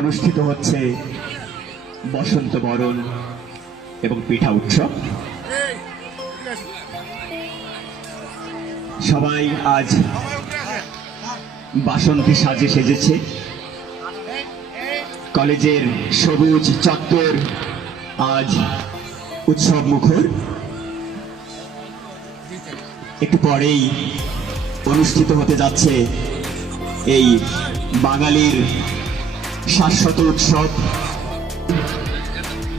অনুষ্ঠিত হচ্ছে বসন্ত বরণ এবং পিঠা উৎসব। সবাই আজ বাসন্তী সাজে সেজেছে। কলেজের সবুজ চত্বর আজ উৎসব মুখর। একটু পরেই অনুষ্ঠিত হতে যাচ্ছে এই বাঙালির শাশ্বত উৎসব,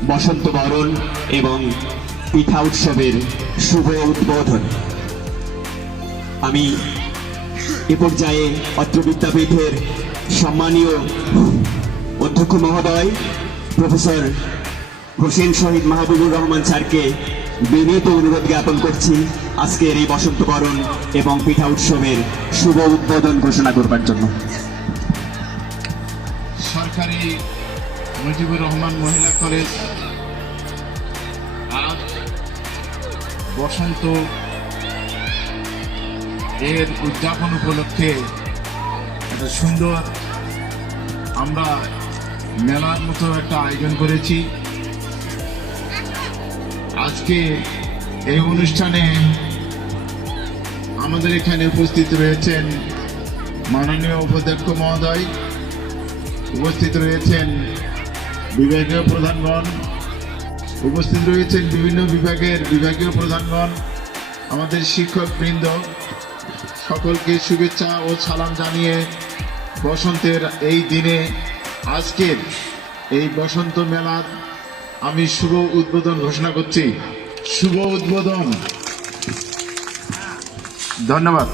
বসন্ত বরণ এবং পিঠা উৎসবের শুভ উদ্বোধন। আমি এ পর্যায়ে অত্র বিদ্যাপীঠের সম্মানীয় অধ্যক্ষ মহোদয়, প্রফেসর হোসেন শহীদ মাহবুবুর রহমান স্যারকে বিনীত অনুরোধ জ্ঞাপন করছি আজকের এই বসন্তকরণ এবং পিঠা উৎসবের শুভ উদ্বোধন ঘোষণা করবার জন্য। সরকারি মুজিবুর রহমান মহিলা কলেজ। আজ বসন্ত এর উদযাপন উপলক্ষে একটা সুন্দর আমরা মেলার মতো একটা আয়োজন করেছি। আজকে এই অনুষ্ঠানে আমাদের এখানে উপস্থিত রয়েছেন মাননীয় উপাধ্যক্ষ মহোদয়। উপস্থিত রয়েছেন বিভাগীয় প্রধানগণ, উপস্থিত রয়েছেন বিভিন্ন বিভাগের বিভাগীয় প্রধানগণ, আমাদের শিক্ষকবৃন্দ, সকলকে শুভেচ্ছা ও সালাম জানিয়ে বসন্তের এই দিনে আজকের এই বসন্ত মেলার আমি শুভ উদ্বোধন ঘোষণা করছি। শুভ উদ্বোধন। ধন্যবাদ।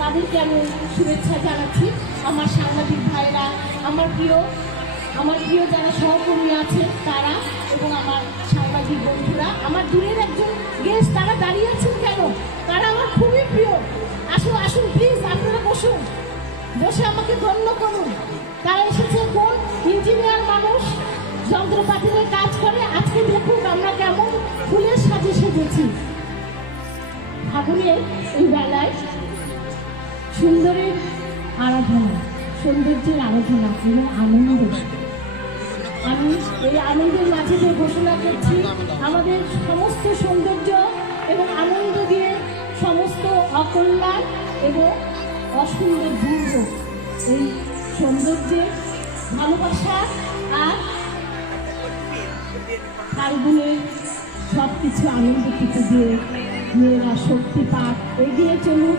তাদেরকে আমি শুভেচ্ছা জানাচ্ছি। আমার সাংবাদিক ভাইরা আমার প্রিয় আমার প্রিয় যারা সহকর্মী আছে, তারা এবং আমার সাংবাদিক বন্ধুরা, আমার দূরের একজন গেস্ট তারা দাঁড়িয়ে আছেন কেন? তারা আমার খুবই প্রিয়। আসুন আসুন প্লিজ আপনারা বসুন। বসে আমাকে ধন্য করুন। তারা এসেছে কোন ইঞ্জিনিয়ার মানুষ? যন্ত্রপাতি নিয়ে কাজ করে। আজকে দেখুন আমরা কেমন ফুলের সাজে সেজেছি। ফাগুনের এই বেলায় সুন্দরের আরাধনা, সৌন্দর্যের আরাধনা এবং আনন্দ। আমি এই আনন্দের মাঝে যে ঘোষণা করছি, আমাদের সমস্ত সৌন্দর্য এবং আনন্দ দিয়ে সমস্ত অকল্যাণ এবং অসুন্দর দুর্গ এই সৌন্দর্যের ভালোবাসা আর ফাল্গুনের সব কিছু আনন্দ কিছু দিয়ে, মেয়েরা শক্তি পাক, এগিয়ে চলুক।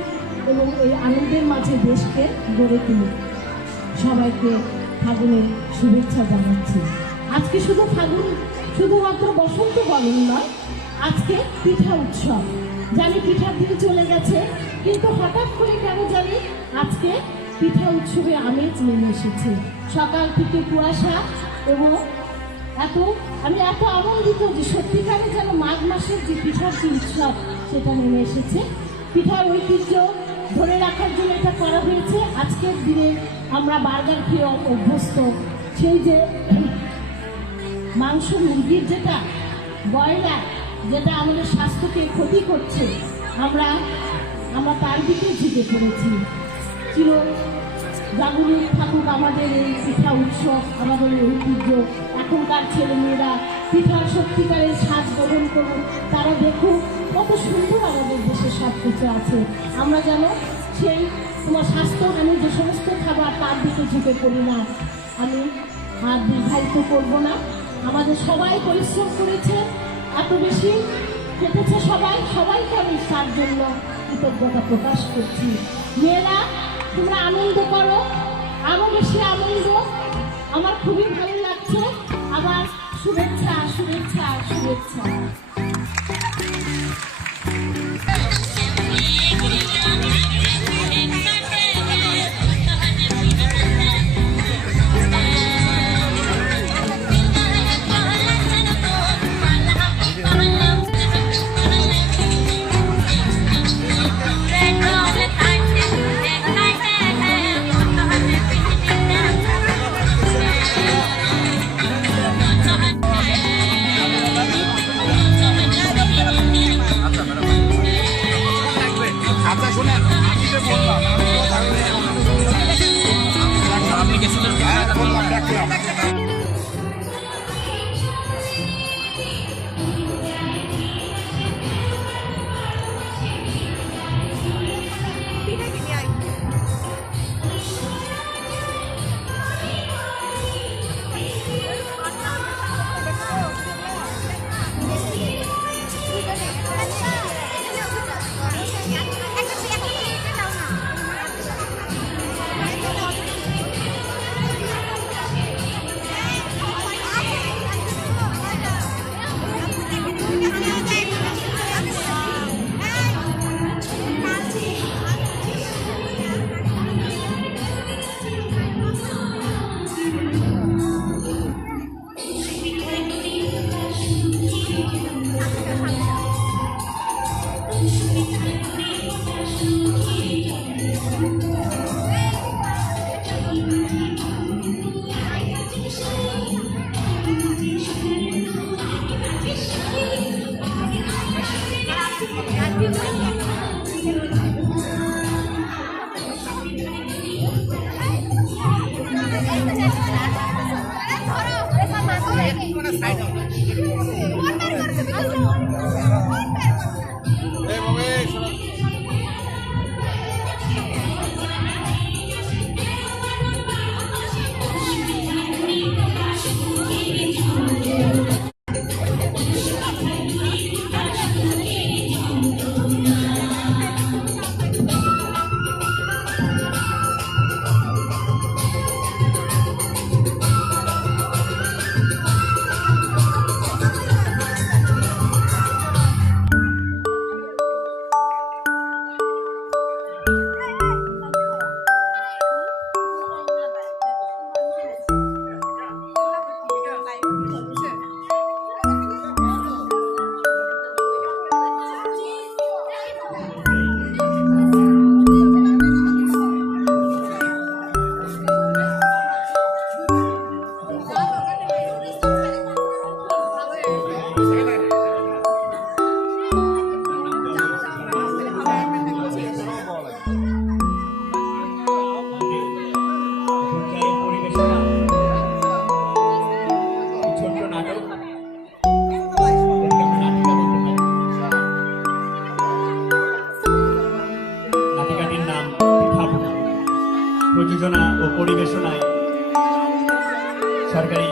এবং এই আনন্দের মাঝে দেশকে গড়ে তুলুক সবাইকে ফাগুনের শুভেচ্ছা জানাচ্ছি। আজকে শুধু ফাগুন, শুধুমাত্র বসন্ত বরণ নয় আজকে পিঠা উৎসব। জানি পিঠার দিন চলে গেছে, কিন্তু হঠাৎ করে কেন জানি আজকে পিঠা উৎসবে আমেজ নেমে এসেছে। সকাল থেকে কুয়াশা এবং এত, আমি এত আনন্দিত যে সত্যিকারে যেন মাঘ মাসের যে পিঠার যে উৎসব, সেটা নেমে এসেছে। পিঠার ঐতিহ্য ধরে রাখার জন্য এটা করা হয়েছে। আজকের দিনে আমরা বার্গার খেয়ে অভ্যস্ত। সেই যে মাংস মুরগির যেটা ব্রয়লার, যেটা আমাদের স্বাস্থ্যকে ক্ষতি করছে, আমরা আমরা তার দিকে ঝুঁকে পড়েছি। চির জাগরুক থাকুক আমাদের এই পিঠা উৎসব, আমাদের ঐতিহ্য। এখনকার ছেলেমেয়েরা পিঠার সত্যিকারের স্বাদ গ্রহণ করুন। তারা দেখুক কত সুন্দর আমাদের দেশে সব কিছু আছে। আমরা যেন সেই তোমার স্বাস্থ্য আমি যে সমস্ত খাবার তার দিকে ঝুঁকে পড়ি না। আমি আর দীর্ঘায়িত করব না। আমাদের সবাই পরিশ্রম করেছে, এত বেশি কেটেছে সবাই। সবাইকে আমি তার জন্য কৃতজ্ঞতা প্রকাশ করছি। মেয়েরা, তোমরা আনন্দ করো। আরও বেশি আনন্দ। আমার খুবই ভালো লাগছে। আবার শুভেচ্ছা। শুভেচ্ছা শুভেচ্ছা শুভেচ্ছা পর্যায়ে প্রযোজনা ও পরিবেশনায় সরকারি